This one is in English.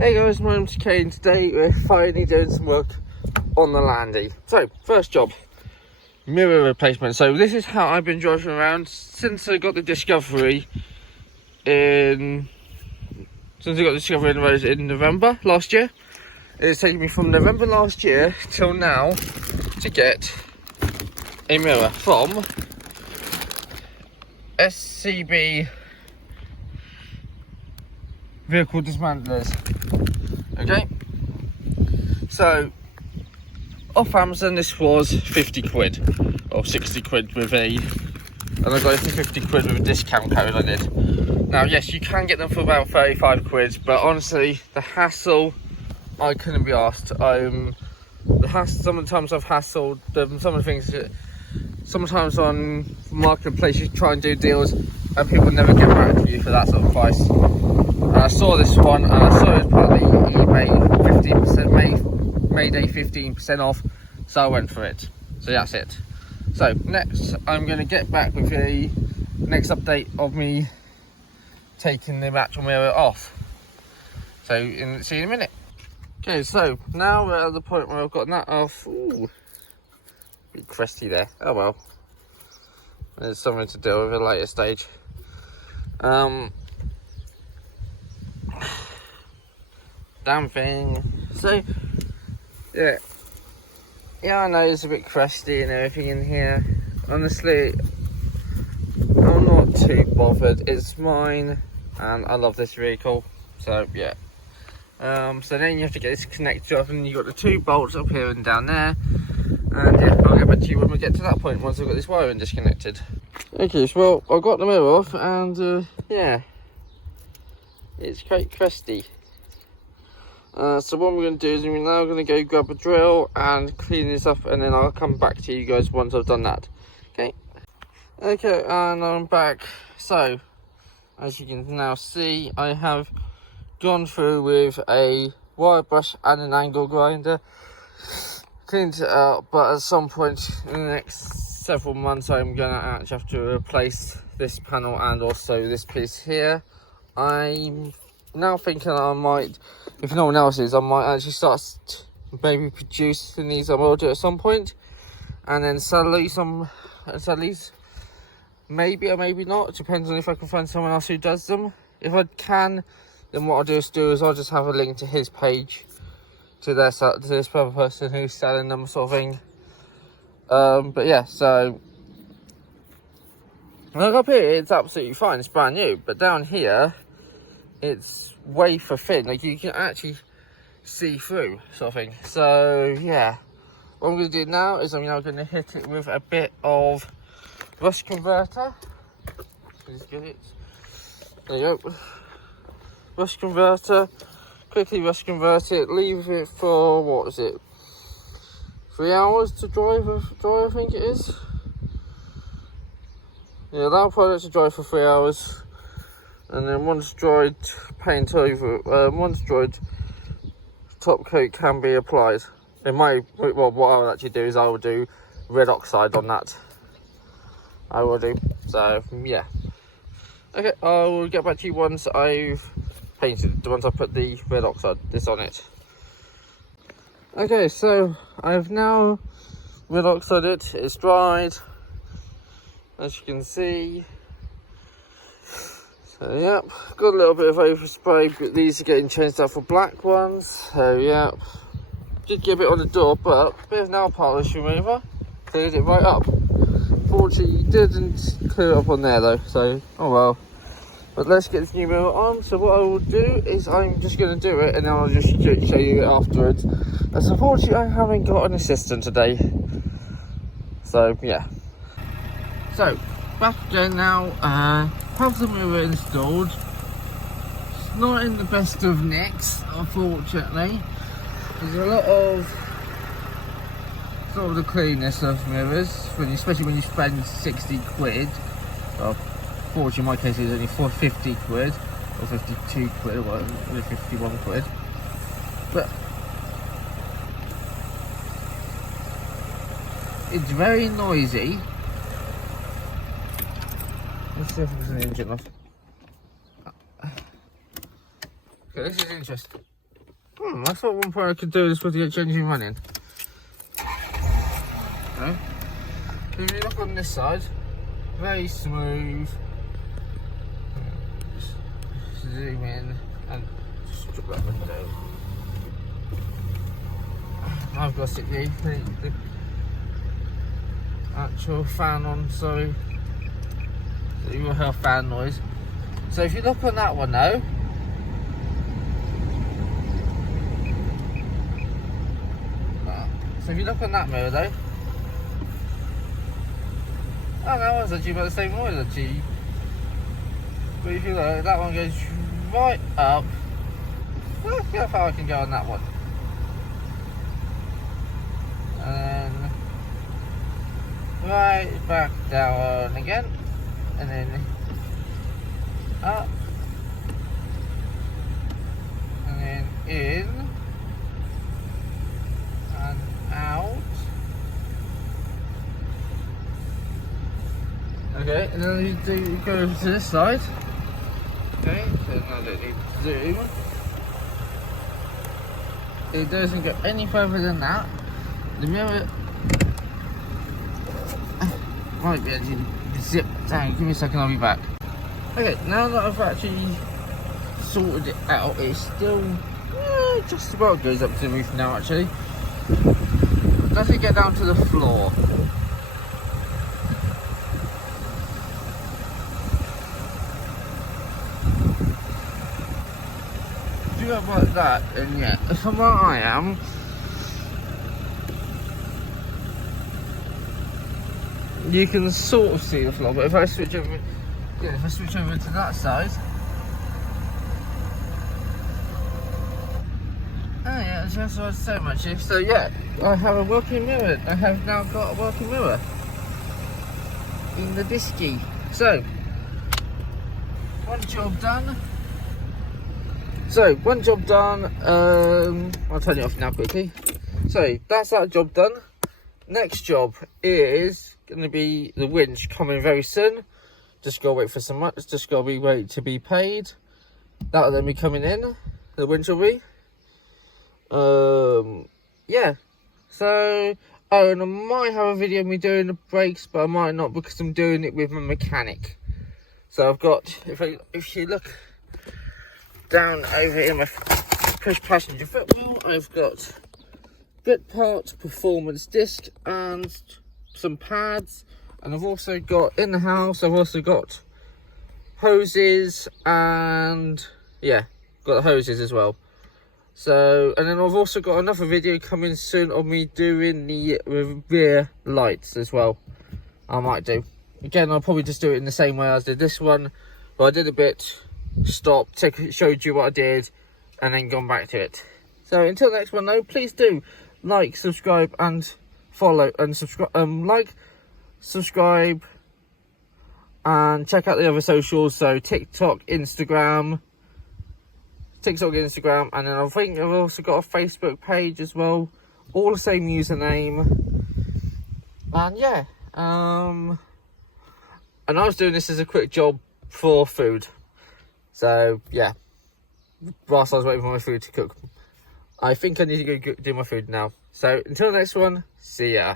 Hey guys, my name's Kane. Today we're finally doing some work on the Landy. So, first job, mirror replacement. So this is how I've been driving around since I got the Discovery in the road in November last year. It's taken me from November last year till now to get a mirror from SCB Vehicle Dismantlers. Okay, so off Amazon this was 50 quid or 60 quid with and I got it for 50 quid with a discount code I did. Now yes, you can get them for about 35 quid, but honestly the hassle, I couldn't be asked. Sometimes I've hassled them, some of the things that sometimes on marketplaces try and do deals and people never get back to you for that sort of price. And I saw this one and I saw it was partly eBay 15% Mayday 15% off, so I went for it. So that's it. So next I'm going to get back with the next update of me taking the actual mirror off. So see you in a minute. Okay, so now we're at the point where I've got that off. Ooh, a bit crusty there. Oh well, there's something to deal with at a later stage. Damn thing. So yeah, I know it's a bit crusty and everything in here. Honestly, I'm not too bothered. It's mine and I love this vehicle, so yeah. So then you have to get this connected up, and you've got the two bolts up here and down there. And yeah, I'll get back to you when we get to that point, once I've got this wiring disconnected. Okay, so well, I've got the mirror off, and yeah, it's quite crusty. So what we're going to do is we're now going to go grab a drill and clean this up, and then I'll come back to you guys once I've done that. Okay, and I'm back. So as you can now see, I have gone through with a wire brush and an angle grinder, cleaned it up, but at some point in the next several months I'm going to actually have to replace this panel and also this piece here. I'm now thinking I might, if no one else is, I might actually start maybe producing these. I will do it at some point, and then sell these, maybe or maybe not. It depends on if I can find someone else who does them. If I can, then what I'll do is I'll just have a link to his page, to this other person who's selling them, sort of thing. But yeah, so look up here, it's absolutely fine, it's brand new, but down here it's wafer thin, like you can actually see through, sort of thing. So yeah, what I'm going to do now is I'm now going to hit it with a bit of rust converter. Just get it. There you go. Rust converter. Quickly rust convert it. Leave it for, what is it, 3 hours to dry, I think it is. Yeah, allow product to dry for 3 hours, and then once dried, paint over. Once dried, top coat can be applied. It might. Well, what I would actually do is I will do red oxide on that. I will do. So yeah. Okay, I will get back to you once I've painted, once I put the red oxide on it. Okay, so I've now red oxided it. It's dried, as you can see. So yep, got a little bit of overspray, but these are getting changed out for black ones. So yep, did get a bit on the door, but a bit of nail polish remover cleared it right up. Fortunately, didn't clear it up on there though, so oh well. But let's get this new mirror on. So what I will do is I'm just going to do it, and then I'll just show you it afterwards. As unfortunately I haven't got an assistant today, so yeah. So back again now. Have the mirror installed. It's not in the best of nicks, unfortunately. There's a lot of sort of the cleanness of mirrors, especially when you spend 60 quid. Well, fortunately in my case it's only 50 quid or 52 quid or whatever, 51 quid. But it's very noisy. Let's see if there's an engine off. Okay, this is interesting. I thought at one point I could do this with the engine running. No? If you look on this side, very smooth. Just zoom in and just drop that window. I've got to stick the actual fan on, sorry. So you will hear fan noise. So if you look on that one though, so if you look on that mirror though, oh, that one's actually about the same noise actually. But if you look, that one goes right up. Look how far I can go on that one. And then right back down again. And then up. And then in. And out. Okay, and then you go over to this side. Okay, so now I don't need to zoom. It doesn't go any further than that. The mirror might be actually zip down. Give me a second, I'll be back. Okay, now that I've actually sorted it out, it's still just about goes up to the roof now actually. Does it get down to the floor? Do you have like that? And yeah, if I'm where I am, you can sort of see the floor, but if I switch over, yeah, if I switch over to that side, oh yeah, that's what so much. So yeah, I have a working mirror. I have now got a working mirror in the disky. So one job done. So one job done. I'll turn it off now quickly. So that's that job done. Next job is going to be the winch coming very soon. Just gotta wait for some months. Just gotta be wait to be paid. That'll then be coming in. The winch will be. Yeah. So, oh, and I might have a video of me doing the brakes, but I might not because I'm doing it with my mechanic. So I've got, if you look down over in my push passenger footwell, I've got bit part performance disc and some pads, and I've also got in the house, I've also got hoses, and yeah, got the hoses as well. So, and then I've also got another video coming soon of me doing the rear lights as well. I might do. Again, I'll probably just do it in the same way as I did this one, but I did a bit, stopped, showed you what I did, and then gone back to it. So until next one though, please do like, subscribe, and follow, and subscribe, subscribe, and check out the other socials. So TikTok, Instagram, and then I think I've also got a Facebook page as well, all the same username. And yeah, and I was doing this as a quick job for food. So yeah, whilst I was waiting for my food to cook, I think I need to go do my food now. So until the next one, see ya.